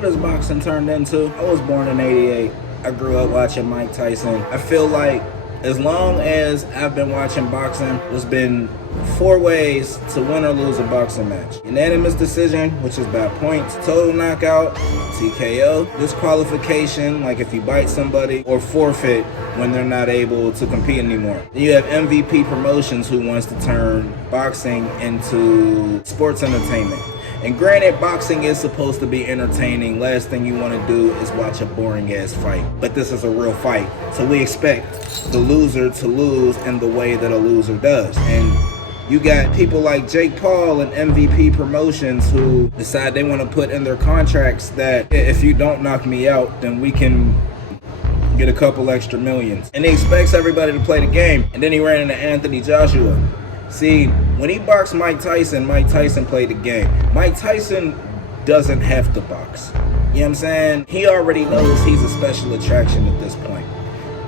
what has boxing turned into? I was born in '88. I grew up watching Mike Tyson. I feel like as long as I've been watching boxing, there's been 4 ways to win or lose a boxing match. Unanimous decision, which is by points, total knockout, TKO, disqualification, like if you bite somebody, or forfeit when they're not able to compete anymore. Then you have MVP Promotions, who wants to turn boxing into sports entertainment. And granted, boxing is supposed to be entertaining. Last thing you want to do is watch a boring ass fight. But this is a real fight. So we expect the loser to lose in the way that a loser does. And you got people like Jake Paul and MVP Promotions who decide they want to put in their contracts that if you don't knock me out, then we can get a couple extra millions. And he expects everybody to play the game. And then he ran into Anthony Joshua. See, when he boxed Mike Tyson played the game. Mike Tyson doesn't have to box. You know what I'm saying? He already knows he's a special attraction at this point.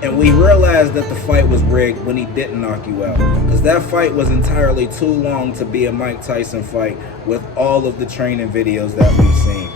And we realized that the fight was rigged when he didn't knock you out. Because that fight was entirely too long to be a Mike Tyson fight with all of the training videos that we've seen.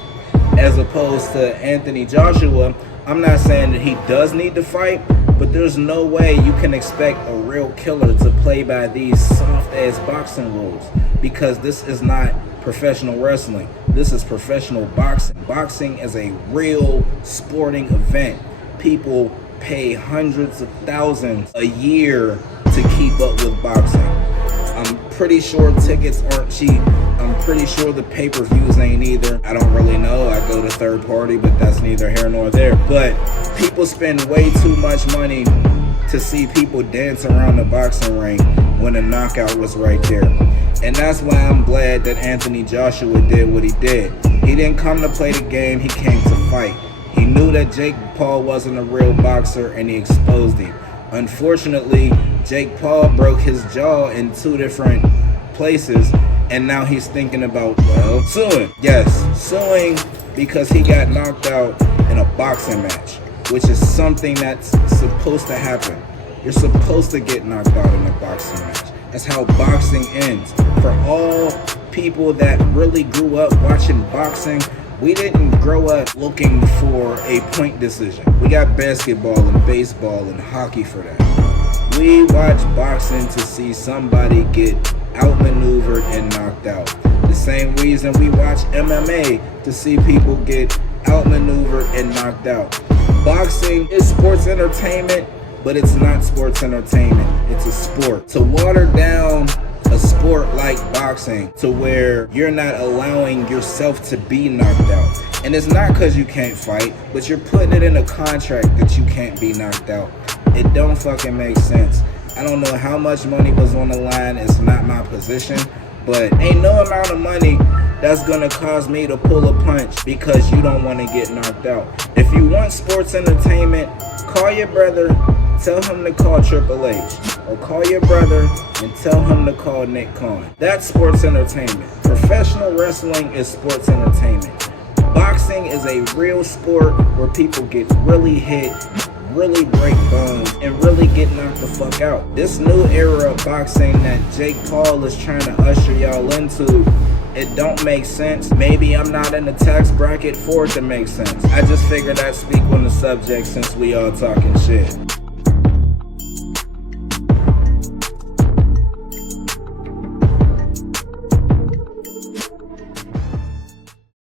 As opposed to Anthony Joshua, I'm not saying that he does need to fight, but there's no way you can expect a real killer to play by these soft-ass boxing rules, because this is not professional wrestling. This is professional boxing. Boxing is a real sporting event. People pay hundreds of thousands a year to keep up with boxing. I'm pretty sure tickets aren't cheap. I'm pretty sure the pay-per-views ain't either. I don't really know. I go to third party, but that's neither here nor there. But people spend way too much money to see people dance around the boxing ring when a knockout was right there. And that's why I'm glad that Anthony Joshua did what he did. He didn't come to play the game, he came to fight. He knew that Jake Paul wasn't a real boxer and he exposed him. Unfortunately, Jake Paul broke his jaw in 2 different places, and now he's thinking about, well, suing. Yes, suing because he got knocked out in a boxing match, which is something that's supposed to happen. You're supposed to get knocked out in a boxing match. That's how boxing ends. For all people that really grew up watching boxing, we didn't grow up looking for a point decision. We got basketball and baseball and hockey for that. We watch boxing to see somebody get outmaneuvered and knocked out. The same reason we watch MMA, to see people get outmaneuvered and knocked out. Boxing is sports entertainment, but it's not sports entertainment. It's a sport. To water down a sport like boxing to where you're not allowing yourself to be knocked out. And it's not because you can't fight, but you're putting it in a contract that you can't be knocked out. It don't fucking make sense. I don't know how much money was on the line. It's not my position, but ain't no amount of money that's gonna cause me to pull a punch because you don't want to get knocked out. If you want sports entertainment, call your brother, tell him to call Triple H. Or call your brother and tell him to call Nick Khan. That's sports entertainment. Professional wrestling is sports entertainment. Boxing is a real sport where people get really hit, really break bones, and really get knocked the fuck out. This new era of boxing that Jake Paul is trying to usher y'all into, it don't make sense. Maybe I'm not in the tax bracket for it to make sense. I just figured I'd speak on the subject since we all talking shit.